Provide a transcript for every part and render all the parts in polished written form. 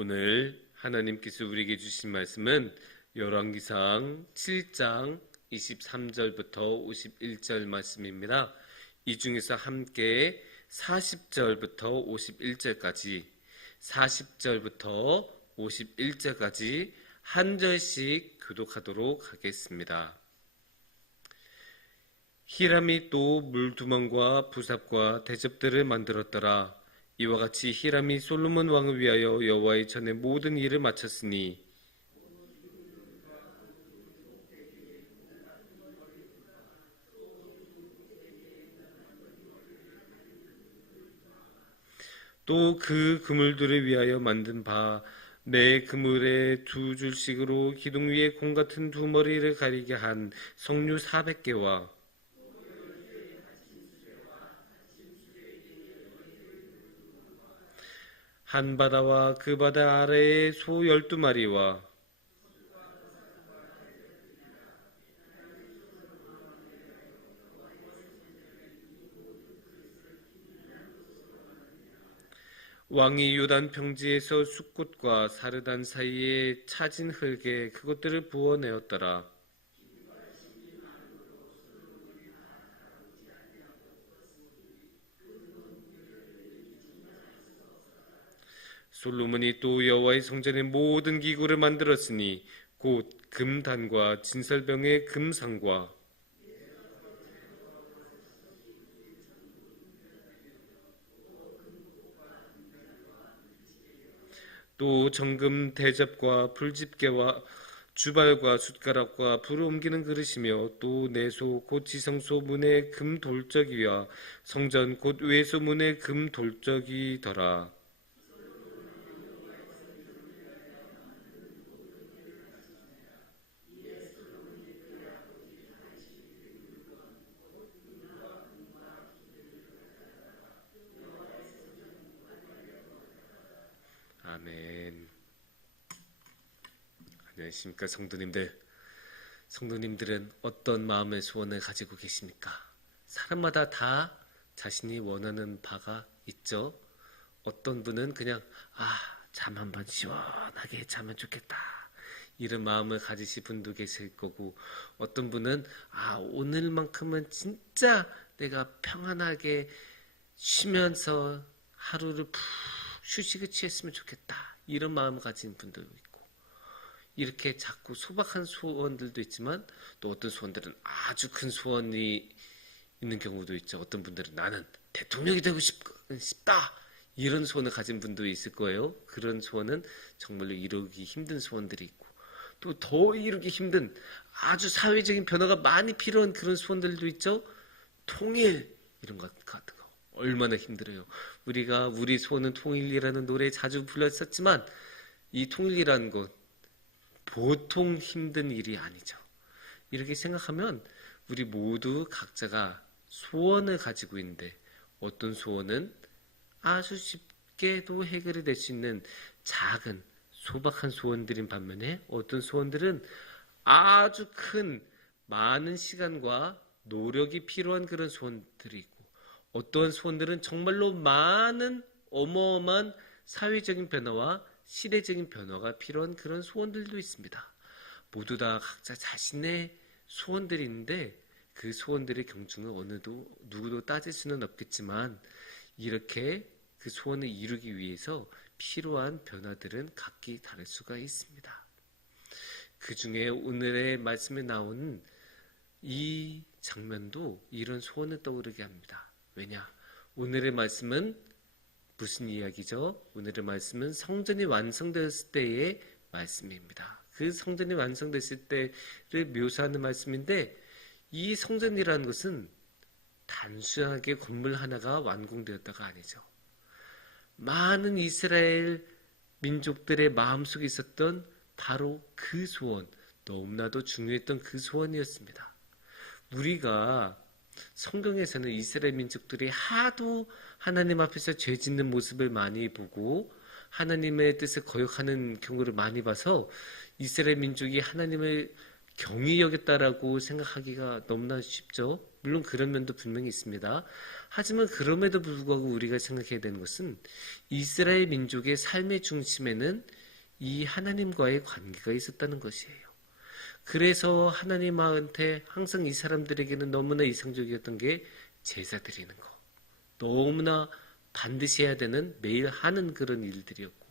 오늘 하나님께서 우리에게 주신 말씀은 열왕기상 7장 23절부터 51절 말씀입니다. 이 중에서 함께 40절부터 51절까지 40절부터 51절까지 한 절씩 교독하도록 하겠습니다. 히람이 또 물두멍과 부삽과 대접들을 만들었더라. 이와 같이 히람이 솔로몬 왕을 위하여 여호와의 전에 모든 일을 마쳤으니 또 그 그물들을 위하여 만든 바 매 그물에 2줄씩으로 기둥 위에 공 같은 2머리를 가리게 한 석류 400개와 한 바다와 그 바다 아래에 소 12마리와 왕이 요단 평지에서 숫꽃과 사르단 사이에 차진 흙에 그것들을 부어내었더라. 솔로몬이 또 여호와의 성전의 모든 기구를 만들었으니 곧 금단과 진설병의 금상과 또 정금 대접과 불집게와 주발과 숟가락과 불을 옮기는 그릇이며 또 내소 곧 지성소 문의 금 돌적이와 성전 곧 외소 문의 금 돌적이더라. 아멘. 안녕하십니까 성도님들. 성도님들은 어떤 마음의 소원을 가지고 계십니까? 사람마다 다 자신이 원하는 바가 있죠. 어떤 분은 그냥 잠 한 번 시원하게 자면 좋겠다 이런 마음을 가지신 분도 계실 거고, 어떤 분은 오늘만큼은 진짜 내가 평안하게 쉬면서 하루를 푹 휴식을 취했으면 좋겠다 이런 마음을 가진 분도 있고, 이렇게 자꾸 소박한 소원들도 있지만 또 어떤 소원들은 아주 큰 소원이 있는 경우도 있죠. 어떤 분들은 나는 대통령이 되고 싶다 이런 소원을 가진 분도 있을 거예요. 그런 소원은 정말로 이루기 힘든 소원들이 있고, 또 더 이루기 힘든 아주 사회적인 변화가 많이 필요한 그런 소원들도 있죠. 통일 이런 것 같은 거 얼마나 힘들어요. 우리가 우리 소원은 통일이라는 노래 자주 불렀었지만 이 통일이라는 것 보통 힘든 일이 아니죠. 이렇게 생각하면 우리 모두 각자가 소원을 가지고 있는데, 어떤 소원은 아주 쉽게도 해결이 될 수 있는 작은 소박한 소원들인 반면에, 어떤 소원들은 아주 큰 많은 시간과 노력이 필요한 그런 소원들이 있고, 어떠한 소원들은 정말로 많은 어마어마한 사회적인 변화와 시대적인 변화가 필요한 그런 소원들도 있습니다. 모두 다 각자 자신의 소원들이 있는데 그 소원들의 경중을 누구도 따질 수는 없겠지만, 이렇게 그 소원을 이루기 위해서 필요한 변화들은 각기 다를 수가 있습니다. 그 중에 오늘의 말씀에 나오는 이 장면도 이런 소원을 떠오르게 합니다. 왜냐? 오늘의 말씀은 무슨 이야기죠? 오늘의 말씀은 성전이 완성되었을 때의 말씀입니다. 그 성전이 완성됐을 때를 묘사하는 말씀인데, 이 성전이라는 것은 단순하게 건물 하나가 완공되었다가 아니죠. 많은 이스라엘 민족들의 마음속에 있었던 바로 그 소원, 너무나도 중요했던 그 소원이었습니다. 우리가 성경에서는 이스라엘 민족들이 하도 하나님 앞에서 죄 짓는 모습을 많이 보고 하나님의 뜻을 거역하는 경우를 많이 봐서 이스라엘 민족이 하나님을 경히 여겼다라고 생각하기가 너무나 쉽죠. 물론 그런 면도 분명히 있습니다. 하지만 그럼에도 불구하고 우리가 생각해야 되는 것은 이스라엘 민족의 삶의 중심에는 이 하나님과의 관계가 있었다는 것이에요. 그래서 하나님한테 항상 이 사람들에게는 너무나 이상적이었던 게 제사 드리는 거. 너무나 반드시 해야 되는 매일 하는 그런 일들이었고,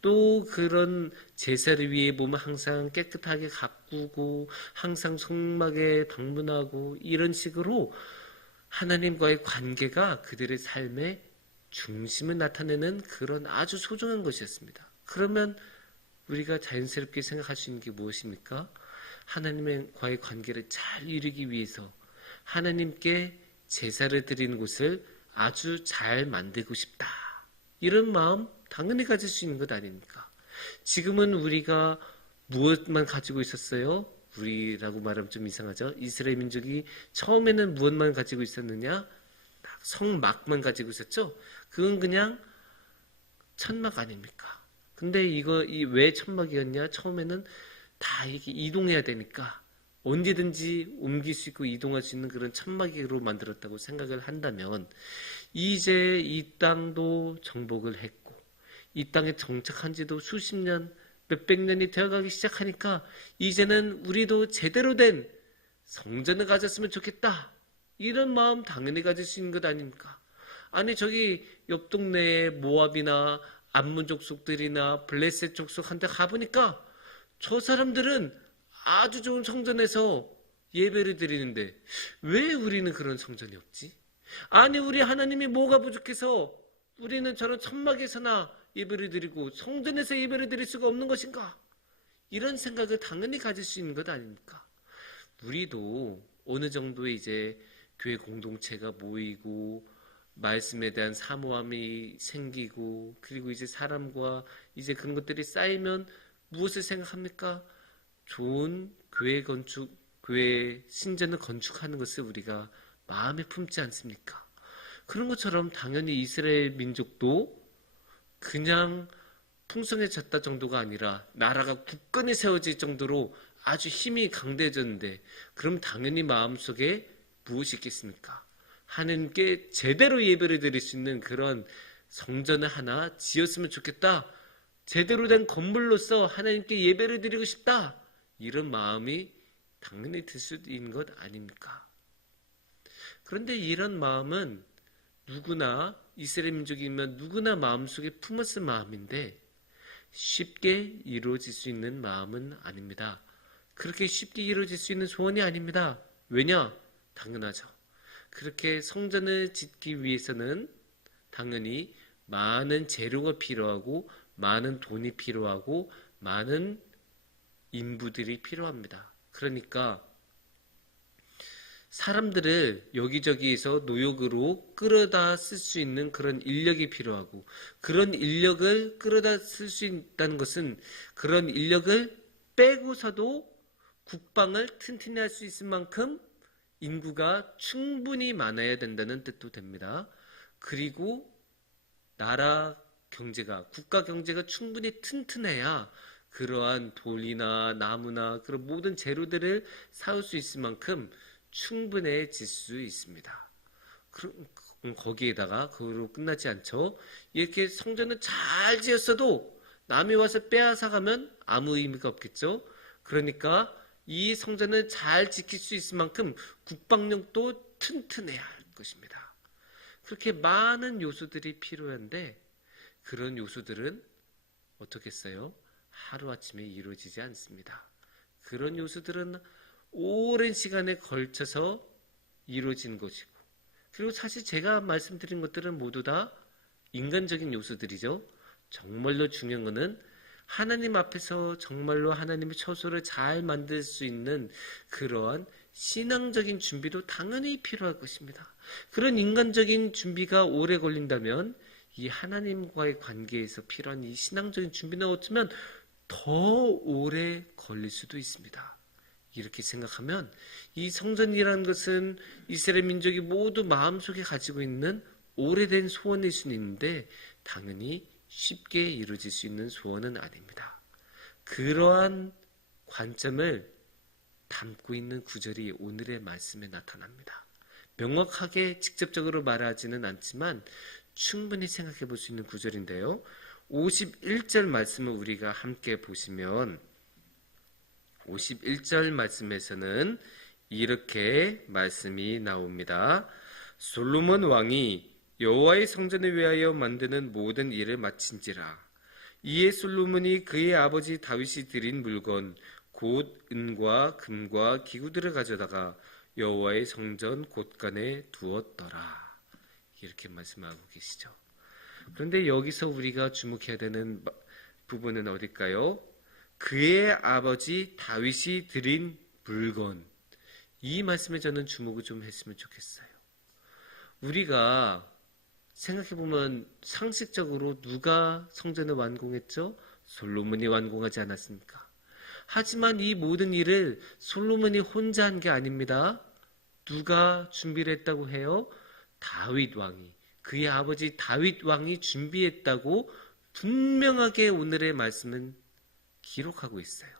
또 그런 제사를 위해 보면 항상 깨끗하게 가꾸고 항상 성막에 방문하고 이런 식으로 하나님과의 관계가 그들의 삶의 중심을 나타내는 그런 아주 소중한 것이었습니다. 그러면 우리가 자연스럽게 생각할 수 있는 게 무엇입니까? 하나님과의 관계를 잘 이루기 위해서 하나님께 제사를 드리는 곳을 아주 잘 만들고 싶다. 이런 마음 당연히 가질 수 있는 것 아닙니까? 지금은 우리가 무엇만 가지고 있었어요? 우리라고 말하면 좀 이상하죠? 이스라엘 민족이 처음에는 무엇만 가지고 있었느냐? 성막만 가지고 있었죠? 그건 그냥 천막 아닙니까? 근데 왜 천막이었냐? 처음에는 다 이게 이동해야 되니까 언제든지 옮길 수 있고 이동할 수 있는 그런 천막으로 만들었다고 생각을 한다면 이제 이 땅도 정복을 했고 이 땅에 정착한 지도 수십 년, 몇백 년이 되어가기 시작하니까 이제는 우리도 제대로 된 성전을 가졌으면 좋겠다. 이런 마음 당연히 가질 수 있는 것 아닙니까? 아니 저기 옆 동네에 모압이나 암몬 족속들이나 블레셋 족속한테 가보니까 저 사람들은 아주 좋은 성전에서 예배를 드리는데 왜 우리는 그런 성전이 없지? 아니 우리 하나님이 뭐가 부족해서 우리는 저런 천막에서나 예배를 드리고 성전에서 예배를 드릴 수가 없는 것인가? 이런 생각을 당연히 가질 수 있는 것 아닙니까? 우리도 어느 정도 이제 교회 공동체가 모이고 말씀에 대한 사모함이 생기고 그리고 이제 사람과 이제 그런 것들이 쌓이면 무엇을 생각합니까? 좋은 교회 신전을 건축하는 것을 우리가 마음에 품지 않습니까? 그런 것처럼 당연히 이스라엘 민족도 그냥 풍성해졌다 정도가 아니라 나라가 굳건히 세워질 정도로 아주 힘이 강대해졌는데 그럼 당연히 마음속에 무엇이 있겠습니까? 하나님께 제대로 예배를 드릴 수 있는 그런 성전을 하나 지었으면 좋겠다. 제대로 된 건물로서 하나님께 예배를 드리고 싶다. 이런 마음이 당연히 들 수 있는 것 아닙니까? 그런데 이런 마음은 누구나 이스라엘 민족이면 누구나 마음속에 품었을 마음인데 쉽게 이루어질 수 있는 마음은 아닙니다. 그렇게 쉽게 이루어질 수 있는 소원이 아닙니다. 왜냐? 당연하죠. 그렇게 성전을 짓기 위해서는 당연히 많은 재료가 필요하고 많은 돈이 필요하고 많은 인부들이 필요합니다. 그러니까 사람들을 여기저기에서 노역으로 끌어다 쓸 수 있는 그런 인력이 필요하고 그런 인력을 끌어다 쓸 수 있다는 것은 그런 인력을 빼고서도 국방을 튼튼히 할 수 있을 만큼 인구가 충분히 많아야 된다는 뜻도 됩니다. 그리고 나라 경제가, 국가 경제가 충분히 튼튼해야 그러한 돌이나 나무나 그런 모든 재료들을 사올 수 있을 만큼 충분해질 수 있습니다. 거기에다가 그로 끝나지 않죠. 이렇게 성전을 잘 지었어도 남이 와서 빼앗아가면 아무 의미가 없겠죠. 그러니까 이 성전을 잘 지킬 수 있을 만큼 국방력도 튼튼해야 할 것입니다. 그렇게 많은 요소들이 필요한데 그런 요소들은 어떻겠어요? 하루아침에 이루어지지 않습니다. 그런 요소들은 오랜 시간에 걸쳐서 이루어진 것이고 그리고 사실 제가 말씀드린 것들은 모두 다 인간적인 요소들이죠. 정말로 중요한 것은 하나님 앞에서 정말로 하나님의 처소를 잘 만들 수 있는 그러한 신앙적인 준비도 당연히 필요할 것입니다. 그런 인간적인 준비가 오래 걸린다면 이 하나님과의 관계에서 필요한 이 신앙적인 준비는 어쩌면 더 오래 걸릴 수도 있습니다. 이렇게 생각하면 이 성전이라는 것은 이스라엘 민족이 모두 마음속에 가지고 있는 오래된 소원일 수는 있는데 당연히 쉽게 이루어질 수 있는 소원은 아닙니다. 그러한 관점을 담고 있는 구절이 오늘의 말씀에 나타납니다. 명확하게 직접적으로 말하지는 않지만 충분히 생각해 볼 수 있는 구절인데요. 51절 말씀을 우리가 함께 보시면 51절 말씀에서는 이렇게 말씀이 나옵니다. 솔로몬 왕이 여호와의 성전을 위하여 만드는 모든 일을 마친지라. 이에 솔로몬이 그의 아버지 다윗이 드린 물건 곧 은과 금과 기구들을 가져다가 여호와의 성전 곳간에 두었더라. 이렇게 말씀하고 계시죠. 그런데 여기서 우리가 주목해야 되는 부분은 어딜까요? 그의 아버지 다윗이 드린 물건. 이 말씀에 저는 주목을 좀 했으면 좋겠어요. 우리가 생각해보면 상식적으로 누가 성전을 완공했죠? 솔로몬이 완공하지 않았습니까? 하지만 이 모든 일을 솔로몬이 혼자 한 게 아닙니다. 누가 준비를 했다고 해요? 다윗 왕이, 그의 아버지 다윗 왕이 준비했다고 분명하게 오늘의 말씀은 기록하고 있어요.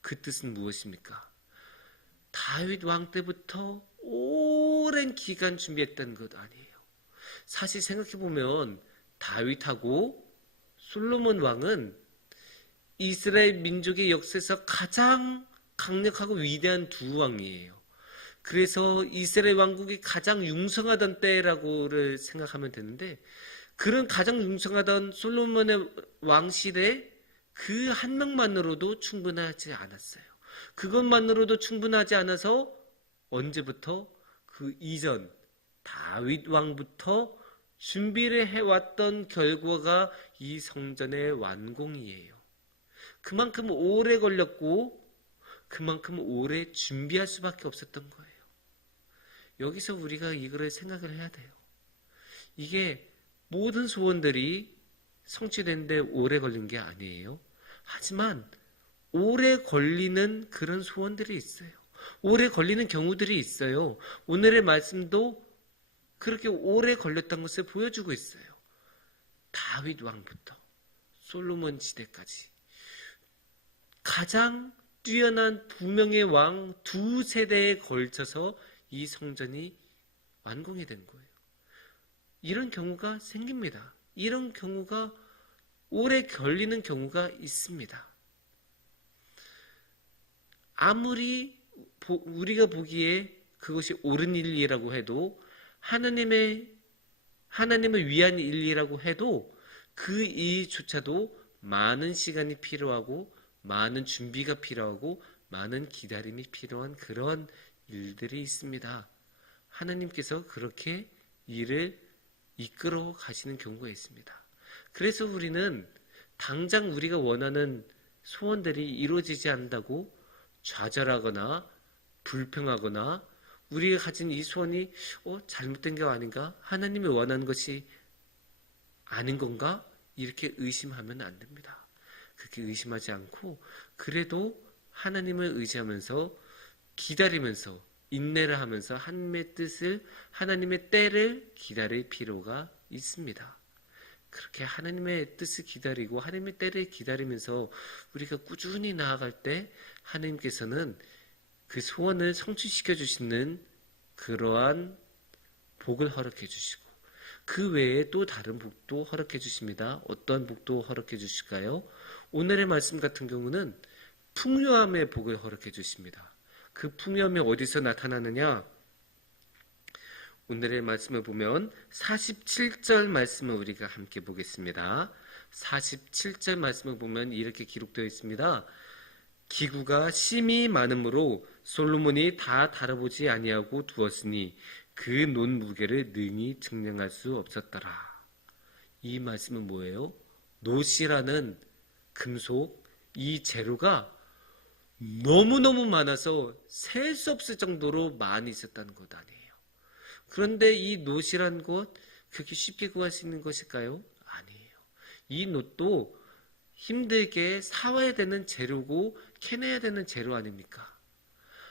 그 뜻은 무엇입니까? 다윗 왕 때부터 오랜 기간 준비했다는 것 아니에요. 사실 생각해보면 다윗하고 솔로몬 왕은 이스라엘 민족의 역사에서 가장 강력하고 위대한 두 왕이에요. 그래서 이스라엘 왕국이 가장 융성하던 때라고를 생각하면 되는데, 그런 가장 융성하던 솔로몬의 왕 시대 그 한 명만으로도 충분하지 않았어요. 그것만으로도 충분하지 않아서 언제부터? 그 이전 다윗 왕부터 준비를 해왔던 결과가 이 성전의 완공이에요. 그만큼 오래 걸렸고 그만큼 오래 준비할 수밖에 없었던 거예요. 여기서 우리가 이거를 생각을 해야 돼요. 이게 모든 소원들이 성취되는데 오래 걸린 게 아니에요. 하지만 오래 걸리는 그런 소원들이 있어요. 오래 걸리는 경우들이 있어요. 오늘의 말씀도 그렇게 오래 걸렸던 것을 보여주고 있어요. 다윗 왕부터 솔로몬 시대까지 가장 뛰어난 두 명의 왕 두 세대에 걸쳐서 이 성전이 완공이 된 거예요. 이런 경우가 생깁니다. 이런 경우가 오래 걸리는 경우가 있습니다. 아무리 우리가 보기에 그것이 옳은 일이라고 해도 하나님을 위한 일이라고 해도 그 일조차도 많은 시간이 필요하고 많은 준비가 필요하고 많은 기다림이 필요한 그런 일들이 있습니다. 하나님께서 그렇게 일을 이끌어 가시는 경우가 있습니다. 그래서 우리는 당장 우리가 원하는 소원들이 이루어지지 않는다고 좌절하거나 불평하거나 우리가 가진 이 소원이 잘못된 게 아닌가? 하나님이 원하는 것이 아닌 건가? 이렇게 의심하면 안 됩니다. 그렇게 의심하지 않고 그래도 하나님을 의지하면서 기다리면서 인내를 하면서 하나님의 뜻을, 하나님의 때를 기다릴 필요가 있습니다. 그렇게 하나님의 뜻을 기다리고 하나님의 때를 기다리면서 우리가 꾸준히 나아갈 때 하나님께서는 그 소원을 성취시켜 주시는 그러한 복을 허락해 주시고 그 외에 또 다른 복도 허락해 주십니다. 어떤 복도 허락해 주실까요? 오늘의 말씀 같은 경우는 풍요함의 복을 허락해 주십니다. 그 풍요함이 어디서 나타나느냐? 오늘의 말씀을 보면 47절 말씀을 우리가 함께 보겠습니다. 47절 말씀을 보면 이렇게 기록되어 있습니다. 기구가 심히 많으므로 솔로몬이 다 다뤄보지 아니하고 두었으니 그 논 무게를 능히 증량할 수 없었더라. 이 말씀은 뭐예요? 놋이라는 금속, 이 재료가 너무너무 많아서 셀 수 없을 정도로 많이 있었다는 것 아니에요. 그런데 이 놋이란 것 그렇게 쉽게 구할 수 있는 것일까요? 아니에요. 이 놋도 힘들게 사와야 되는 재료고 캐내야 되는 재료 아닙니까?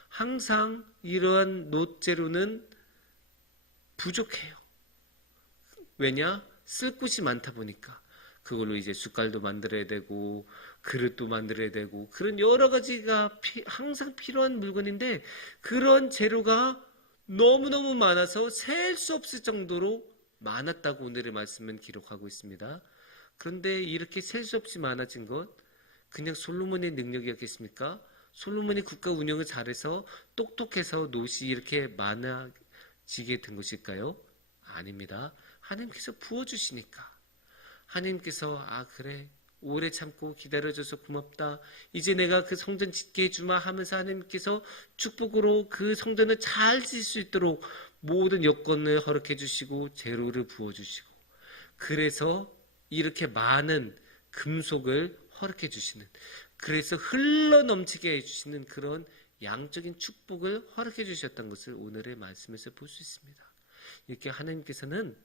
항상 이러한 놋 재료는 부족해요. 왜냐? 쓸 곳이 많다 보니까 그걸로 이제 숟갈도 만들어야 되고 그릇도 만들어야 되고 그런 여러 가지가 항상 필요한 물건인데 그런 재료가 너무너무 많아서 셀 수 없을 정도로 많았다고 오늘의 말씀은 기록하고 있습니다. 그런데 이렇게 셀 수 없이 많아진 것 그냥 솔로몬의 능력이었겠습니까? 솔로몬이 국가 운영을 잘해서 똑똑해서 노시 이렇게 많아지게 된 것일까요? 아닙니다. 하나님께서 부어주시니까. 하나님께서 그래 오래 참고 기다려줘서 고맙다. 이제 내가 그 성전 짓게 해주마 하면서 하나님께서 축복으로 그 성전을 잘 짓을 수 있도록 모든 여건을 허락해 주시고 재료를 부어주시고 그래서 이렇게 많은 금속을 허락해 주시는 그래서 흘러넘치게 해주시는 그런 양적인 축복을 허락해 주셨던 것을 오늘의 말씀에서 볼 수 있습니다. 이렇게 하나님께서는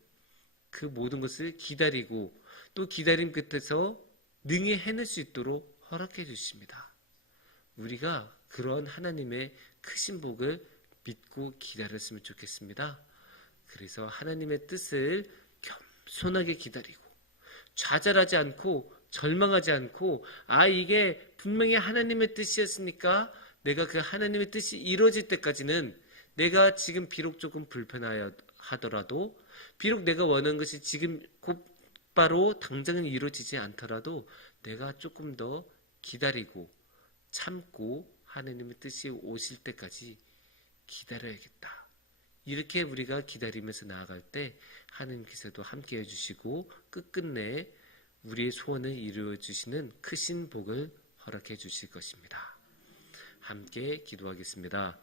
그 모든 것을 기다리고 또 기다림 끝에서 능히 해낼 수 있도록 허락해 주십니다. 우리가 그런 하나님의 크신 복을 믿고 기다렸으면 좋겠습니다. 그래서 하나님의 뜻을 겸손하게 기다리고 좌절하지 않고 절망하지 않고 이게 분명히 하나님의 뜻이었으니까 내가 그 하나님의 뜻이 이루어질 때까지는 내가 지금 비록 조금 불편하더라도 비록 내가 원하는 것이 지금 곧바로 당장은 이루어지지 않더라도 내가 조금 더 기다리고 참고 하나님의 뜻이 오실 때까지 기다려야겠다. 이렇게 우리가 기다리면서 나아갈 때 하나님께서도 함께 해주시고 끝끝내 우리의 소원을 이루어 주시는 크신 복을 허락해 주실 것입니다. 함께 기도하겠습니다.